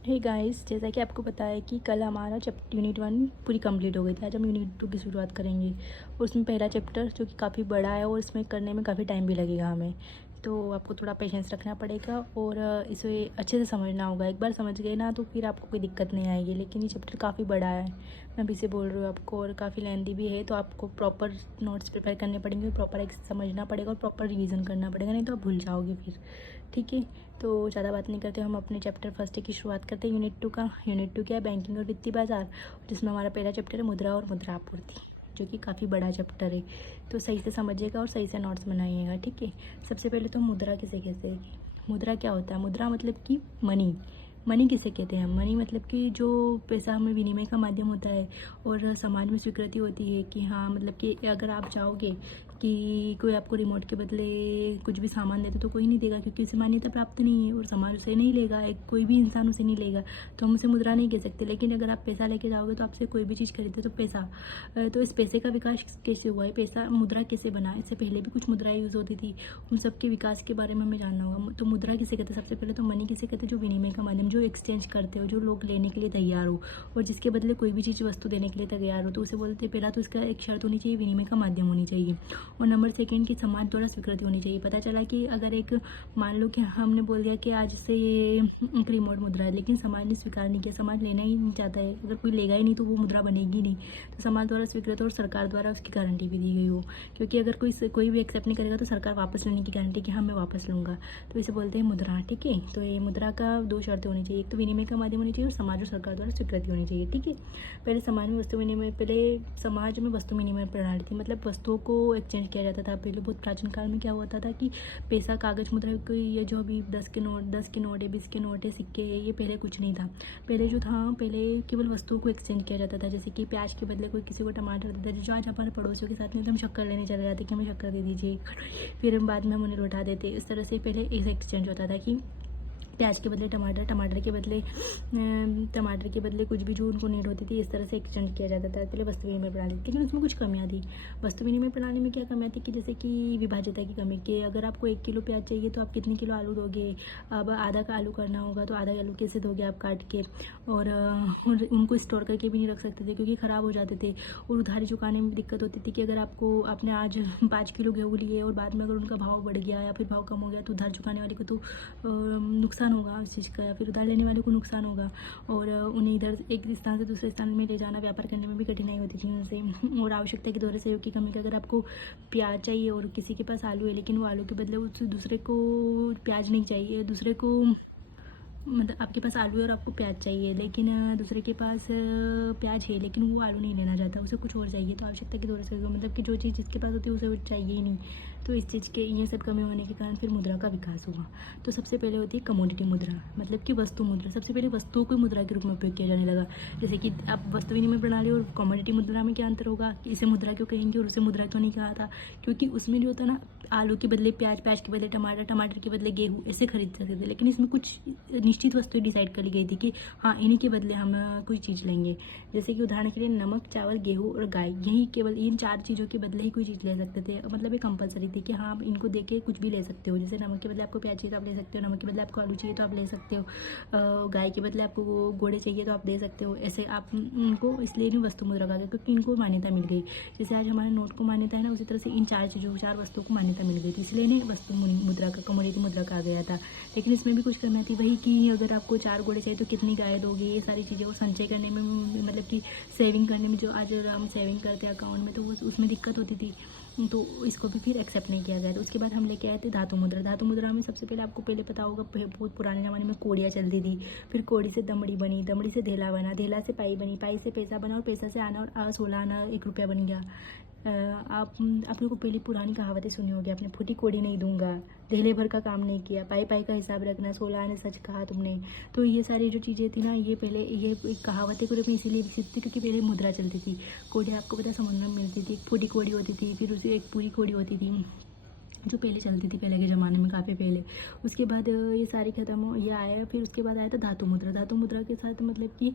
Hey guys, जैसा कि आपको पता है कि कल हमारा यूनिट 1 पूरी कंप्लीट हो गई थी। आज हम यूनिट 2 की शुरुआत करेंगे। और उसमें पहला चैप्टर जो कि काफ़ी बड़ा है और इसमें करने में काफ़ी टाइम भी लगेगा हमें, तो आपको थोड़ा पेशेंस रखना पड़ेगा और इसे अच्छे से समझना होगा। एक बार समझ गए ना तो फिर आपको कोई दिक्कत नहीं आएगी। लेकिन ये चैप्टर काफ़ी बड़ा है, मैं अभी से बोल रही हूँ आपको, और काफ़ी लेंदी भी है, तो आपको प्रॉपर नोट्स प्रिपेयर करने पड़ेंगे, प्रॉपर एक समझना पड़ेगा और प्रॉपर रिवीजन करना पड़ेगा, नहीं तो आप भूल जाओगे फिर। ठीक है, तो ज़्यादा बात नहीं करते, हम अपने चैप्टर फर्स्ट की शुरुआत करते हैं यूनिट 2 का। यूनिट 2 क्या है? बैंकिंग और वित्तीय बाजार, जिसमें हमारा पहला चैप्टर है मुद्रा और मुद्रा आपूर्ति, जो कि काफ़ी बड़ा चैप्टर है। तो सही से समझिएगा और सही से नोट्स बनाइएगा। ठीक है, सबसे पहले तो मुद्रा किसे कहते हैं? मुद्रा क्या होता है? मुद्रा मतलब कि मनी। मनी किसे कहते हैं? मनी मतलब कि जो पैसा हमें विनिमय का माध्यम होता है और समाज में स्वीकृति होती है कि हाँ, मतलब कि अगर आप चाहोगे कि कोई आपको रिमोट के बदले कुछ भी सामान देते तो कोई नहीं देगा, क्योंकि उसे मान्यता प्राप्त नहीं है और समाज उसे नहीं लेगा, एक कोई भी इंसान उसे नहीं लेगा, तो हम उसे मुद्रा नहीं कह सकते। लेकिन अगर आप पैसा लेके जाओगे तो आपसे कोई भी चीज़ खरीदते तो पैसा, तो इस पैसे का विकास कैसे हुआ है, पैसा मुद्रा कैसे बना? इससे पहले भी कुछ मुद्राएं यूज़ होती थी, उन सब के विकास के बारे में हमें जानना होगा। तो मुद्रा किसे कहते हैं? सबसे पहले तो मनी किसे कहते हैं? जो विनिमय का माध्यम, जो एक्सचेंज करते हो, जो लोग लेने के लिए तैयार हो और जिसके बदले कोई भी चीज़ वस्तु देने के लिए तैयार हो, तो उसे बोलते हैं। पहला तो इसका एक शर्त होनी चाहिए, विनिमय का माध्यम होनी चाहिए। और नंबर सेकंड की समाज द्वारा स्वीकृति होनी चाहिए। पता चला कि अगर एक, मान लो कि हमने बोल दिया कि आज से ये एक रिमोट मुद्रा है, लेकिन समाज ने स्वीकार नहीं किया, समाज लेना ही नहीं चाहता है, अगर कोई लेगा ही नहीं तो वो मुद्रा बनेगी नहीं। तो समाज द्वारा स्वीकृत और सरकार द्वारा उसकी गारंटी भी दी गई हो, क्योंकि अगर कोई भी एक्सेप्ट नहीं करेगा तो सरकार वापस लेने की गारंटी कि हाँ मैं वापस लूँगा, तो इसे बोलते हैं मुद्रा। ठीक है, तो ये मुद्रा का दो शर्तें होनी चाहिए, एक तो विनिमय का माध्यम होनी चाहिए और समाज और सरकार द्वारा स्वीकृति होनी चाहिए। ठीक है, पहले समाज में वस्तु विनिमय, पहले समाज में वस्तु विनिमय प्रणाली थी, मतलब वस्तुओं को एक्सचेंज किया जाता था। पहले बहुत प्राचीन काल में क्या होता था कि पैसा, कागज मुद्रा, कोई ये जो अभी 10 के नोट है, 20 के नोट है, सिक्के है, ये पहले कुछ नहीं था। पहले जो था, पहले केवल वस्तुओं को एक्सचेंज किया जाता था, जैसे कि प्याज के बदले कोई किसी को टमाटर देता था। जो आज हमारे पड़ोसियों के साथ में हम शक्कर लेने चले जाते कि हमें शक्कर दे दीजिए, फिर हम बाद में हम उन्हें लौटा देते। इस तरह से पहले ऐसे एक्सचेंज होता था कि प्याज के बदले टमाटर, टमाटर के बदले कुछ भी जो उनको नीड होती थी, इस तरह से एक्सचेंज किया जाता था पहले वस्तु विनिमय प्रणाली। लेकिन उसमें कुछ कमियां थी। वस्तु विनिमय प्रणाली में क्या कमियां थी कि जैसे कि विभाज्यता की कमी, कि अगर आपको 1 किलो प्याज चाहिए तो आप कितने किलो आलू दोगे? अब आधा का आलू करना होगा तो आधा आलू कैसे दोगे आप काट के? और उनको स्टोर करके भी नहीं रख सकते थे क्योंकि ख़राब हो जाते थे। और उधारी चुकाने में दिक्कत होती थी कि अगर आपने आज 5 किलो गेहूँ लिए और बाद में अगर उनका भाव बढ़ गया या फिर भाव कम हो गया तो उधार चुकाने वाले को तो नुकसान होगा उस चीज़ का, या फिर उधार लेने वाले को नुकसान होगा। और उन्हें इधर एक स्थान से दूसरे स्थान में ले जाना, व्यापार करने में भी कठिनाई होती थी उनसे। और आवश्यकता के दौरे सहयोग की कमी, का अगर आपको प्याज चाहिए और किसी के पास आलू है, लेकिन वो आलू के बदले उस दूसरे को प्याज नहीं चाहिए, दूसरे को, मतलब आपके पास आलू है और आपको प्याज चाहिए, लेकिन दूसरे के पास प्याज है लेकिन वो आलू नहीं लेना चाहता, उसे कुछ और चाहिए, तो आवश्यकता की दौरे से, मतलब कि जो चीज़ जिसके पास होती है उसे वो चाहिए ही नहीं। तो इस चीज़ के ये सब कमी होने के कारण फिर मुद्रा का विकास हुआ। तो सबसे पहले होती है कमोडिटी मुद्रा, मतलब कि वस्तु मुद्रा। सबसे पहले वस्तुओं को मुद्रा के रूप में उपयोग किया जाने लगा। जैसे कि आप वस्तु विनिमय प्रणाली और कमोडिटी मुद्रा में क्या अंतर होगा, इसे मुद्रा क्यों कहेंगे और उसे मुद्रा क्यों नहीं कहा था? क्योंकि उसमें जो होता ना, आलू के बदले प्याज, प्याज के बदले टमाटर, टमाटर के बदले गेहूँ, ऐसे खरीद सकते थे। लेकिन इसमें कुछ निश्चित वस्तुएं डिसाइड कर ली गई थी कि हाँ, इन्हीं के बदले हम कोई चीज़ लेंगे। जैसे कि उदाहरण के लिए नमक, चावल, गेहूँ और गाय, यही केवल इन 4 चीज़ों के बदले ही कोई चीज़ ले सकते थे। मतलब ये कंपलसरी थी कि हाँ, आप इनको दे के कुछ भी ले सकते हो। जैसे नमक के बदले आपको प्याज चाहिए तो आप ले सकते हो, नमक के बदले आपको आलू चाहिए तो आप ले सकते हो, गाय के बदले आपको घोड़े चाहिए तो आप दे सकते हो। ऐसे आप इनको इसलिए नहीं वस्तु मुद्रा कहा गया क्योंकि इनको मान्यता मिल गई। जैसे आज हमारे नोट को मान्यता है ना, उसी तरह से इन 4 चीज़ों, 4 वस्तुओं को मान्यता मिल गई थी, इसलिए इन्हें वस्तु मुद्रा का, कमोडिटी मुद्रा कहा गया था। लेकिन इसमें भी कुछ कमियाँ थी, वही कि अगर आपको 4 घोड़े चाहिए तो कितनी गाय दोगे, ये सारी चीज़ें। और संचय करने में, मतलब कि सेविंग करने में, जो आज हम सेविंग करते हैं अकाउंट में, तो वो उसमें दिक्कत होती थी, तो इसको भी फिर एक्सेप्ट नहीं किया गया। तो उसके बाद हम लेके आए थे धातु मुद्रा। धातु मुद्रा में सबसे पहले आपको पहले पता होगा, बहुत पुराने ज़माने में कोड़ियाँ चलती थी, फिर कोड़ी से दमड़ी बनी, दमड़ी से धेला बना, धेला से पाई बनी, पाई से पैसा बना और पैसा से आना और 16 आना 1 रुपया बन गया। आप लोगों को पहले पुरानी कहावतें सुनी होगी आपने, फूटी कोड़ी नहीं दूंगा, धेले भर का काम नहीं किया, पाई पाई का हिसाब रखना, 16 आने सच कहा तुमने। तो ये सारी जो चीज़ें थी ना, ये पहले ये कहावतें के रूप में इसीलिए विकसित थी क्योंकि पहले मुद्रा चलती थी। कोड़ी आपको पता समुद्र में मिलती थी, एक फूटी कोड़ी होती थी, फिर उसे एक पूरी कोड़ी होती थी। जो पहले चलती थी पहले के ज़माने में, काफ़ी पहले। उसके बाद ये सारी ख़त्म हो, ये आया। फिर उसके बाद आया था धातु मुद्रा। धातु मुद्रा के साथ मतलब कि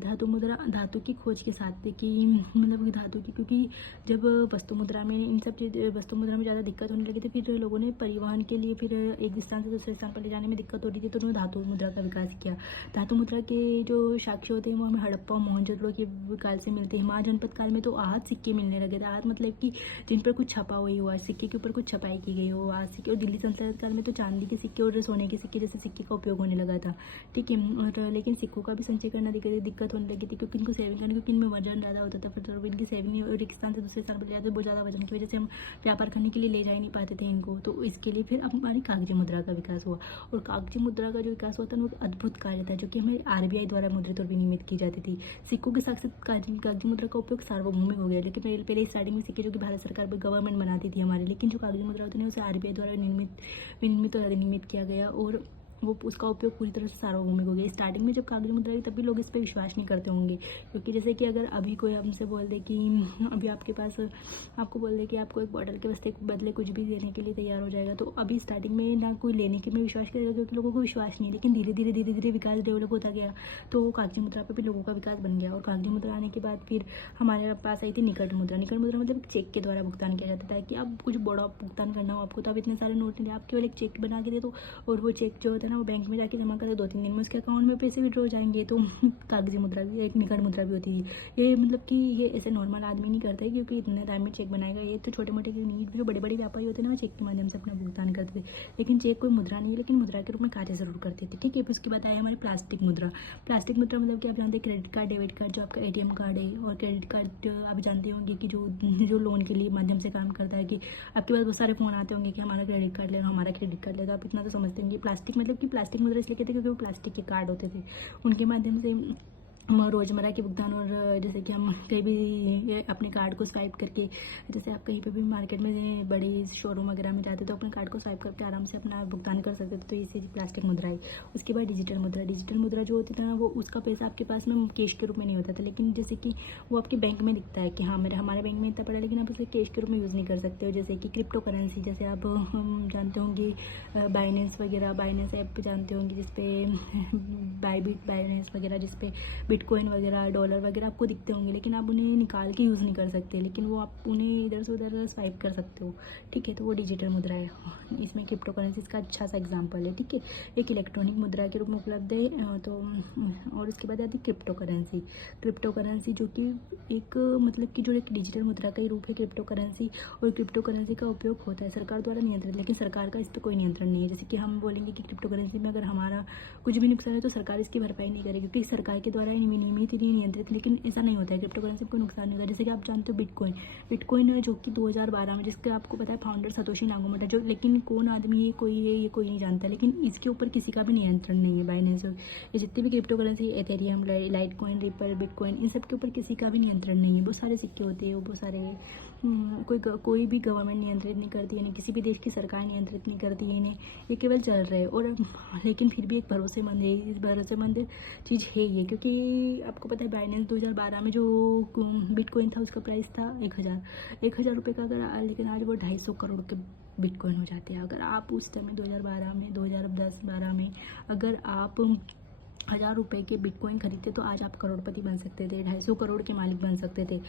धातु मुद्रा धातु की खोज के साथ कि मतलब कि धातु की, क्योंकि जब वस्तु मुद्रा में इन सब चीज़ वस्तु मुद्रा में ज़्यादा दिक्कत होने लगी थी, फिर लोगों ने परिवहन के लिए फिर एक स्थान से दूसरे स्थान पर ले जाने में दिक्कत हो रही थी, तो उन्होंने धातु मुद्रा का विकास किया। धातु मुद्रा के जो साक्ष्य होते हैं वो हमें हड़प्पा और मोहनजोदड़ो के काल से मिलते हैं। महाजनपद काल में तो आहत सिक्के मिलने लगे थे। आहत मतलब कि जिन पर कुछ छपा हुआ हुआ, सिक्के के ऊपर कुछ छपाई की गई हो, आज सिक्के। और दिल्ली सल्तनत काल में तो चांदी के सिक्के और सोने के सिक्के जैसे सिक्के का उपयोग होने लगा था, ठीक है। और लेकिन सिक्कों का भी संचय करना दिक्कत होने लगी थी, क्योंकि इनको सेविंग करने, क्योंकि इनमें वजन ज़्यादा होता था। फिर तो इनकी सेविंग और एक स्थान से दूसरे स्थान पर ले जाते बहुत ज़्यादा वजन की वजह से हम व्यापार करने के लिए ले जा ही नहीं पाते थे इनको। तो इसके लिए फिर अब हमारी कागजी मुद्रा का विकास हुआ। और कागजी मुद्रा का जो विकास हुआ था वो अद्भुत कार्य था, जो कि हमें RBI द्वारा मुद्रित और विनियमित की जाती थी। सिक्कों के साथ साथ कागजी मुद्रा का उपयोग सार्वभौमिक हो गया। लेकिन पहले स्टार्टिंग में सिक्के जो कि भारत सरकार गवर्नमेंट बनाती थी हमारे, लेकिन जो कागजी मुद्रा होती है उसे RBI द्वारा विनियमित और अधिनियमित किया गया, और वो उसका उपयोग पूरी तरह से सार्वभौमिक हो गया। स्टार्टिंग में जब कागजी मुद्रा आई तब भी लोग इस पर विश्वास नहीं करते होंगे, क्योंकि जैसे कि अगर अभी कोई हमसे बोल दे कि अभी आपके पास आपको बोल दे कि आपको एक बॉटल के बदले कुछ भी देने के लिए तैयार हो जाएगा, तो अभी स्टार्टिंग में ना कोई लेने के में विश्वास करेगा, क्योंकि लोगों को विश्वास नहीं है। लेकिन धीरे धीरे विकास डेवलप होता गया, तो कागजी मुद्रा पर भी लोगों का विकास बन गया। और कागजी मुद्रा आने के बाद फिर हमारे पास आई थी निकट मुद्रा। निकट मुद्रा मतलब चेक के द्वारा भुगतान किया जाता था कि अब कुछ बड़ा भुगतान करना हो आपको, तो आप इतने सारे नोट नहीं, आप केवल एक चेक बना के दे दो, और वो चेक जो होता है ना वो बैंक में जाके जमा करते 2-3 दिन में उसके अकाउंट में पैसे विड्रॉ हो जाएंगे। तो कागजी मुद्रा भी, एक निकट मुद्रा भी होती थी। ये मतलब कि ये ऐसे नॉर्मल आदमी नहीं करता है, क्योंकि इतने टाइम में चेक बनाएगा। ये तो छोटे मोटे नहीं, जो बड़े बड़े व्यापारी होते हैं ना वो चेक के माध्यम से अपना भुगतान करते थे। लेकिन चेक कोई मुद्रा नहीं है, लेकिन मुद्रा के रूप में कार्य जरूर करते थे, ठीक है। फिर उसके बाद आया हमारी प्लास्टिक मुद्रा। प्लास्टिक मुद्रा मतलब कि आप जानते हैं क्रेडिट कार्ड, डेबिट कार्ड, जो आपका ATM कार्ड है, और क्रेडिट कार्ड आप जानते होंगे कि जो लोन के लिए माध्यम से काम करता है, कि आपके पास बहुत सारे फोन आते होंगे कि हमारा क्रेडिट कार्ड ले लो, हमारा क्रेडिट कार्ड ले दो। आप इतना तो समझते होंगे। प्लास्टिक मतलब कि प्लास्टिक मुद्रा इसलिए कहते हैं क्योंकि वो प्लास्टिक के कार्ड होते थे, उनके माध्यम से हम रोज़मर्रा के भुगतान, और जैसे कि हम कहीं भी अपने कार्ड को स्वाइप करके, जैसे आप कहीं पे भी मार्केट में बड़ी शोरूम वगैरह में जाते तो अपने कार्ड को स्वाइप करके आराम से अपना भुगतान कर सकते थे। तो इसी प्लास्टिक मुद्रा है। उसके बाद डिजिटल मुद्रा। डिजिटल मुद्रा जो होती था ना, वो उसका पैसा आपके पास में कैश के रूप में नहीं होता था, लेकिन जैसे कि वो आपके बैंक में दिखता है कि हाँ हमारे बैंक में इतना पड़ा, लेकिन आप उसे कैश के रूप में यूज़ नहीं कर सकते हो। जैसे कि क्रिप्टो करेंसी, जैसे आप जानते होंगे बाइनेंस वगैरह, बाइनेंस ऐप जानते होंगे जिसपे बाइबिट, बाइनेंस वगैरह, जिसपे बिटकॉइन वगैरह, डॉलर वगैरह आपको दिखते होंगे, लेकिन आप उन्हें निकाल के यूज़ नहीं कर सकते, लेकिन वो आप उन्हें इधर से उधर स्वाइप कर सकते हो, ठीक है। तो वो डिजिटल मुद्रा है। इसमें क्रिप्टो करेंसी का अच्छा सा एग्जांपल है, ठीक है। एक इलेक्ट्रॉनिक मुद्रा के रूप में उपलब्ध है। तो और उसके बाद आती है क्रिप्टो करेंसी। क्रिप्टो करेंसी जो कि एक मतलब कि जो एक डिजिटल मुद्रा का ही रूप है क्रिप्टो करेंसी। और क्रिप्टो करेंसी का उपयोग होता है सरकार द्वारा नियंत्रित, लेकिन सरकार का इस पर कोई नियंत्रण नहीं है। जैसे कि हम बोलेंगे कि क्रिप्टो करेंसी में अगर हमारा कुछ भी नुकसान है तो सरकार इसकी भरपाई नहीं करेगी, क्योंकि सरकार के द्वारा नियंत्रित, लेकिन ऐसा नहीं होता है। क्रिप्टो करेंसी को नुकसान नहीं होता। जैसे कि आप जानते हो बिटकॉइन जो कि 2012 में, जिसका आपको पता है फाउंडर सतोशी नाकामोटो, जो लेकिन कौन आदमी है, कोई है, ये कोई नहीं जानता, लेकिन इसके ऊपर किसी का भी नियंत्रण नहीं है। बाइनेंस, ये जितने भी crypto currency, Ethereum, Litecoin, Ripple, Bitcoin, इन सब के ऊपर किसी का भी नियंत्रण नहीं है। बहुत सारे सिक्के होते हैं, बहुत सारे कोई भी गवर्नमेंट नियंत्रित नहीं करती है, किसी भी देश की सरकार नियंत्रित नहीं करती है इन्हें, ये केवल चल रहे हैं। और लेकिन फिर भी एक भरोसेमंद है, इस भरोसेमंद चीज़ है ये, क्योंकि आपको पता है बाइनेंस 2012 में जो बिटकॉइन था उसका प्राइस था 1000 रुपये का, अगर लेकिन आज वो 250 करोड़ के बिटकॉइन हो जाते हैं। अगर आप उस टाइम में 2012 में 2010-12 में अगर आप 1000 रुपये के बिटकॉइन खरीदते तो आज आप करोड़पति बन सकते थे, 250 करोड़ के मालिक बन सकते थे।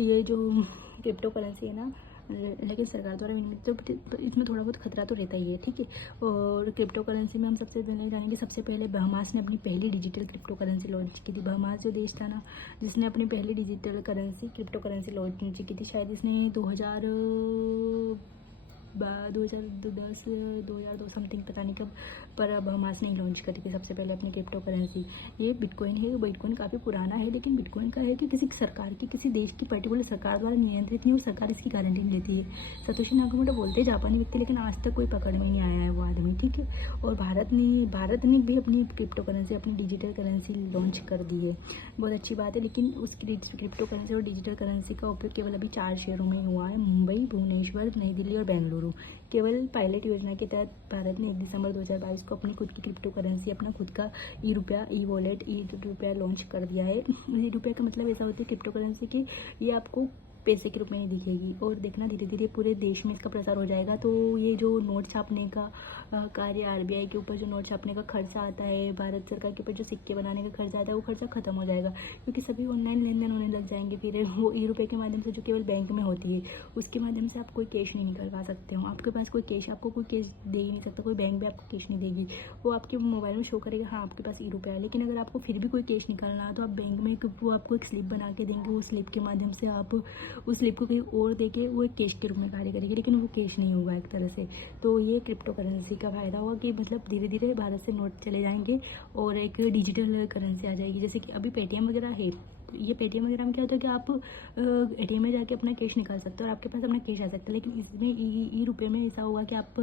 ये जो क्रिप्टो करेंसी है ना, लेकिन सरकार द्वारा विनियमित, तो इसमें थोड़ा बहुत खतरा तो रहता ही है, ठीक है। और क्रिप्टो करेंसी में हम सबसे पहले जानेंगे, सबसे पहले बहामास ने अपनी पहली डिजिटल क्रिप्टो करेंसी लॉन्च की थी। बहामास जो देश था ना, जिसने अपनी पहली डिजिटल क्रिप्टो करेंसी लॉन्च की थी, शायद इसने 2010-2002 समथिंग, पता नहीं कब, पर अब हमास ने लॉन्च करी थी सबसे पहले अपनी क्रिप्टो करेंसी। ये बिटकॉइन है। बिटकॉइन काफ़ी पुराना है, लेकिन बिटकॉइन का है कि किसी सरकार की, किसी देश की पर्टिकुलर सरकार द्वारा नियंत्रित नहीं, और सरकार इसकी गारंटी नहीं लेती है। सतोशी नाकामोटो बोलते हैं जापानी व्यक्ति, लेकिन आज तक कोई पकड़ में नहीं आया है वो आदमी, ठीक है। और भारत ने भी अपनी क्रिप्टो करेंसी, अपनी डिजिटल करेंसी लॉन्च कर दी है, बहुत अच्छी बात है। लेकिन उस क्रिप्टो करेंसी और डिजिटल करेंसी का उपयोग केवल अभी 4 शहरों में हुआ है, मुंबई, भुवनेश्वर, नई दिल्ली और बेंगलुरु। केवल पायलट योजना के तहत भारत ने 1 दिसंबर 2022 को अपनी खुद की क्रिप्टो करेंसी, अपना खुद का ई-वॉलेट, ई-रुपया लॉन्च कर दिया है। ई-रुपया का मतलब ऐसा होता है क्रिप्टो करेंसी की, ये आपको पैसे के रूप में नहीं दिखेगी। और देखना धीरे धीरे पूरे देश में इसका प्रसार हो जाएगा। तो ये जो नोट छापने का कार्य, आरबीआई के ऊपर जो नोट छापने का खर्चा आता है, भारत सरकार के ऊपर जो सिक्के बनाने का खर्चा आता है, वो खर्चा खत्म हो जाएगा, क्योंकि सभी ऑनलाइन लेन देन होने लग जाएंगे। फिर वो ई-रुपये के माध्यम से जो केवल बैंक में होती है, उसके माध्यम से आप कोई कैश नहीं निकलवा सकते हो। आपके पास कोई कैश, आपको कोई कैश दे ही नहीं सकता, कोई बैंक भी आपको कैश नहीं देगी। वो आपके मोबाइल में शो करेगा हाँ आपके पास ई-रुपये है, लेकिन अगर आपको फिर भी कोई कैश निकालना है तो आप बैंक में वो आपको एक स्लिप बना के देंगे। वो स्लिप के माध्यम से आप उस स्लिप को कहीं और देके वो एक कैश के रूप में कार्य करेगी, लेकिन वो कैश नहीं होगा एक तरह से। तो ये क्रिप्टो करेंसी का फ़ायदा होगा कि मतलब धीरे धीरे भारत से नोट चले जाएंगे और एक डिजिटल करेंसी आ जाएगी। जैसे कि अभी पेटीएम वगैरह है, ये पेटीएम वगैरह में क्या होता है कि आप एटीएम में जाके अपना कैश निकाल सकते हो और आपके पास अपना कैश आ सकता है। लेकिन इसमें ई-रुपये में ऐसा होगा कि आप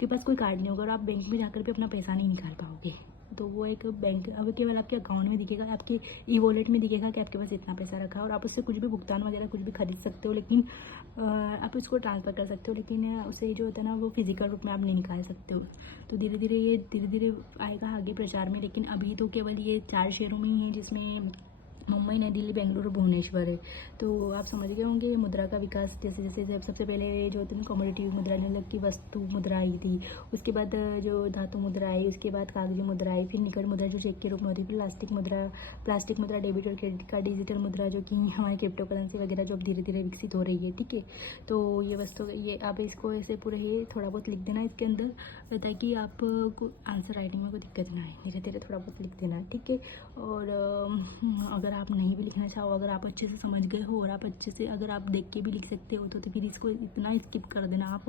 के पास कोई कार्ड नहीं होगा और आप बैंक में जाकर भी अपना पैसा नहीं निकाल पाओगे। तो वो एक बैंक अब केवल आपके अकाउंट में दिखेगा, आपके ई वॉलेट में दिखेगा कि आपके पास इतना पैसा रखा है और आप उससे कुछ भी भुगतान वगैरह कुछ भी खरीद सकते हो, लेकिन आप उसको ट्रांसफ़र कर सकते हो, लेकिन उसे जो होता है ना वो फिजिकल रूप में आप नहीं निकाल सकते हो। तो धीरे धीरे ये धीरे धीरे आएगा आगे प्रचार में, लेकिन अभी तो केवल ये 4 शहरों में ही है, जिसमें मुंबई, नई दिल्ली, बेंगलुरु, भुवनेश्वर है। तो आप समझ गए होंगे मुद्रा का विकास जैसे जैसे सबसे पहले जो होती है कमोडिटी मुद्रा अलग की वस्तु मुद्रा आई थी, उसके बाद जो धातु मुद्रा आई, उसके बाद कागजी मुद्रा आई, फिर निकट मुद्रा जो चेक के रूप में होती है, फिर प्लास्टिक मुद्रा, डेबिट और क्रेडिट कार्ड, डिजिटल मुद्रा जो कि हमारी क्रिप्टो करेंसी वगैरह जो अब धीरे धीरे विकसित हो रही है। ठीक है, तो ये वस्तु ये आप इसको ऐसे पूरे ही थोड़ा बहुत लिख देना इसके अंदर, ताकि आपको आंसर राइटिंग में कोई दिक्कत ना आए। धीरे धीरे थोड़ा बहुत लिख देना, ठीक है। और अगर आप नहीं भी लिखना चाहो, अगर आप अच्छे से समझ गए हो और आप अच्छे से अगर आप देख के भी लिख सकते हो तो फिर इसको इतना स्किप कर देना, आप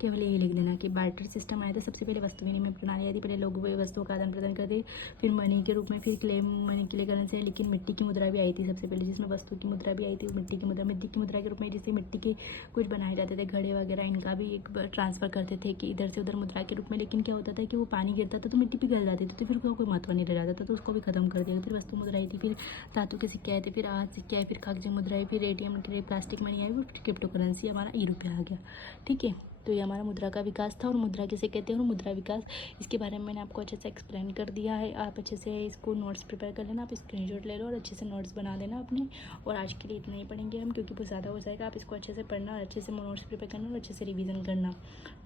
केवल यही लिख देना कि बार्टर सिस्टम आया था। सबसे पहले वस्तु विनिमय प्रणाली आई थी, पहले लोग वस्तुओं का आदान प्रदान करते, फिर मनी के रूप में, फिर क्लेम मनी के लिए करेंसी है, लेकिन मिट्टी की मुद्रा भी आई थी सबसे पहले, जिसमें वस्तु की मुद्रा भी आई थी, मिट्टी की मुद्रा के रूप में, जिससे मिट्टी के कुछ बनाए जाते थे, घड़े वगैरह, इनका भी एक ट्रांसफ़र करते थे कि इधर से उधर मुद्रा के रूप में। लेकिन क्या होता था कि वो पानी गिरता था तो मिट्टी पिघल जाती थी, तो फिर कोई महत्व नहीं रह जाता था, तो उसको भी खत्म कर दिया। फिर वस्तु मुद्रा आई थी, फिर धातु के सिक्के आए थे, फिर आज सिक्के आए, फिर कागजी मुद्रा आई, फिर एटीएम के लिए प्लास्टिक मनी आई, फिर क्रिप्टो करेंसी हमारा ई-रुपया आ गया। ठीक है, तो ये हमारा मुद्रा का विकास था। और मुद्रा किसे कहते हैं और मुद्रा विकास, इसके बारे में मैंने आपको अच्छे से एक्सप्लेन कर दिया है। आप अच्छे से इसको नोट्स प्रिपेयर कर लेना, आप स्क्रीनशॉट ले लो और अच्छे से नोट्स बना देना अपने। और आज के लिए इतना ही पढ़ेंगे हम, क्योंकि बहुत ज़्यादा हो जाएगा। आप इसको अच्छे से पढ़ना और अच्छे से नोट्स प्रिपेयर करना और अच्छे से रिविज़न करना।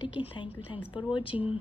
ठीक है, thank you, thanks for watching.